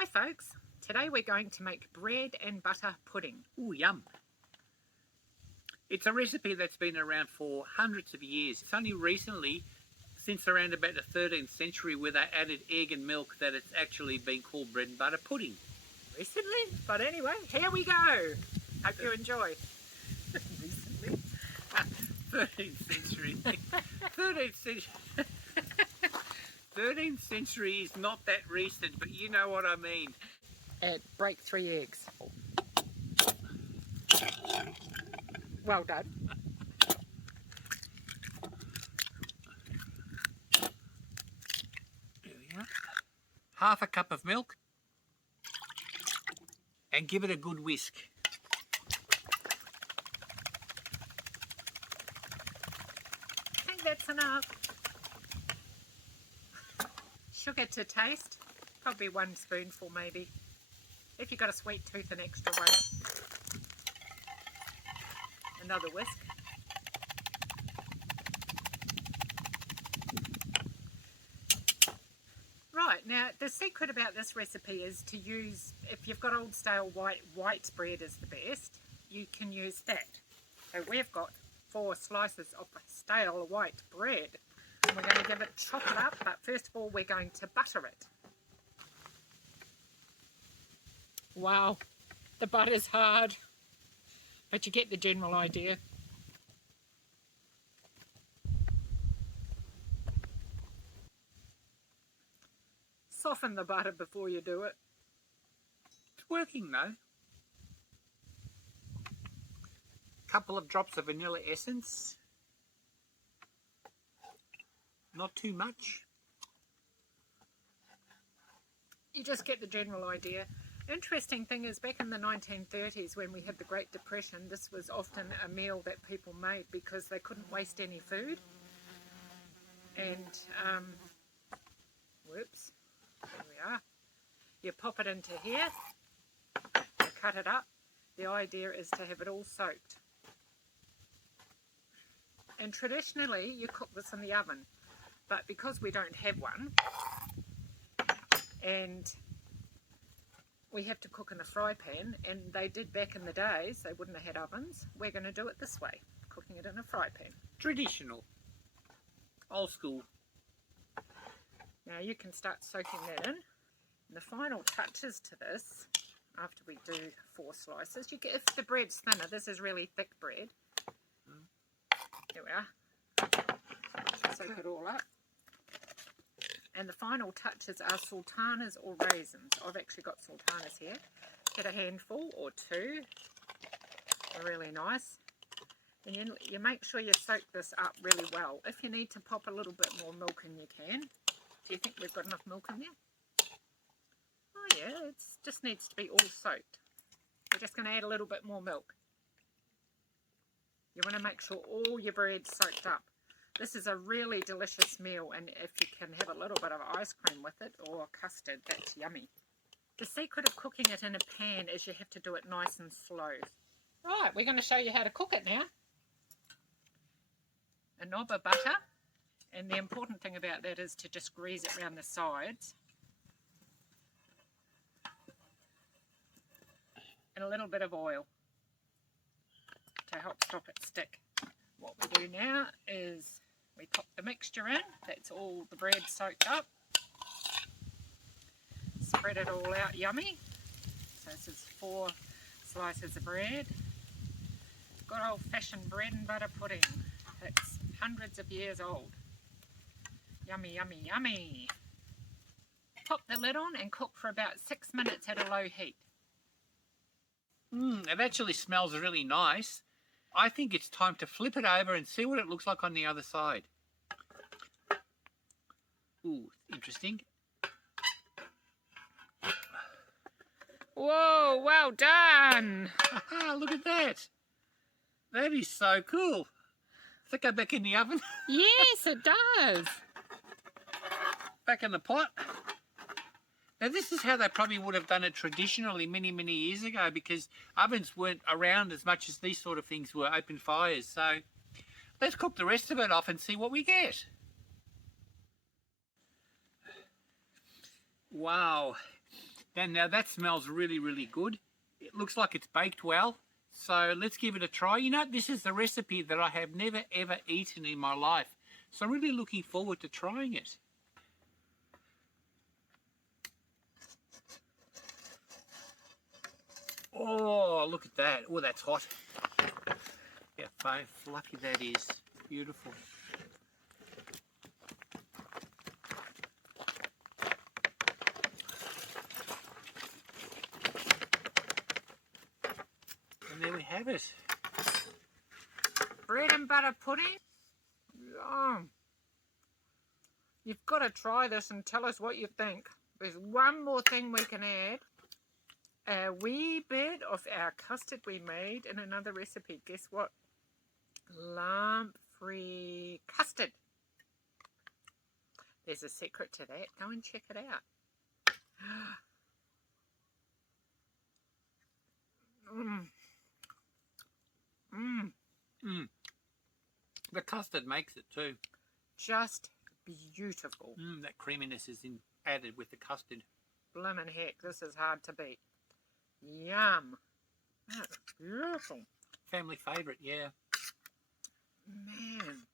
Hi folks, today we're going to make bread and butter pudding. Ooh, yum. It's a recipe that's been around for hundreds of years. It's only recently, since around about the 13th century, where they added egg and milk, that it's actually been called bread and butter pudding. Recently? But anyway, here we go. Hope you enjoy. Recently? 13th century. 13th century. 13th century is not that recent, but you know what I mean. Break 3 eggs. Well done. There we are. Half a cup of milk. And give it a good whisk. I think that's enough. Sugar to taste. Probably 1 spoonful maybe. If you've got a sweet tooth, an extra one. Another whisk. Right, now the secret about this recipe is to use, if you've got old stale white bread is the best, you can use that. So we've got 4 slices of stale white bread. And we're going to give it, chop it up, but first of all we're going to butter it. Wow, the butter's hard, but you get the general idea. Soften the butter before you do it. It's working though. Couple of drops of vanilla essence. Not too much. You just get the general idea. Interesting thing is, back in the 1930s when we had the Great Depression, this was often a meal that people made because they couldn't waste any food. And, whoops, there we are. You pop it into here, you cut it up. The idea is to have it all soaked. And traditionally you cook this in the oven, but because we don't have one, and we have to cook in a fry pan, and they did back in the days, they wouldn't have had ovens, we're going to do it this way, cooking it in a fry pan. Traditional. Old school. Now you can start soaking that in. And the final touches to this, after we do 4 slices, you get, if the bread's thinner, this is really thick bread. There we are. Soak it all up. And the final touches are sultanas or raisins. I've actually got sultanas here. Get a handful or 2. They're really nice. And you make sure you soak this up really well. If you need to pop a little bit more milk in, you can. Do you think we've got enough milk in there? Oh yeah, it just needs to be all soaked. We're just going to add a little bit more milk. You want to make sure all your bread's soaked up. This is a really delicious meal, and if you can have a little bit of ice cream with it or custard, that's yummy. The secret of cooking it in a pan is you have to do it nice and slow. Right, we're going to show you how to cook it now. A knob of butter, and the important thing about that is to just grease it around the sides. And a little bit of oil to help stop it stick. What we do now is we pop the mixture in. That's all the bread soaked up. Spread it all out yummy. So this is 4 slices of bread. Good old-fashioned bread and butter pudding. That's hundreds of years old. Yummy, yummy, yummy. Pop the lid on and cook for about 6 minutes at a low heat. It actually smells really nice. I think it's time to flip it over and see what it looks like on the other side. Ooh, interesting. Whoa, well done! Look at that. That is so cool. Does that go back in the oven? Yes, it does. Back in the pot. Now this is how they probably would have done it traditionally many, many years ago, because ovens weren't around as much as these sort of things were, open fires. So let's cook the rest of it off and see what we get. Wow. And now that smells really, really good. It looks like it's baked well. So let's give it a try. You know, this is the recipe that I have never ever eaten in my life. So I'm really looking forward to trying it. Oh, look at that. Oh, that's hot. Yeah, how fluffy that is. Beautiful. And there we have it. Bread and butter pudding. Yum. You've got to try this and tell us what you think. There's one more thing we can add. A wee bit of our custard we made in another recipe. Guess what? Lump-free custard. There's a secret to that. Go and check it out. The custard makes it too. Just beautiful. That creaminess is added with the custard. Blimmin' heck, this is hard to beat. Yum. That's beautiful. Family favourite, yeah. Man.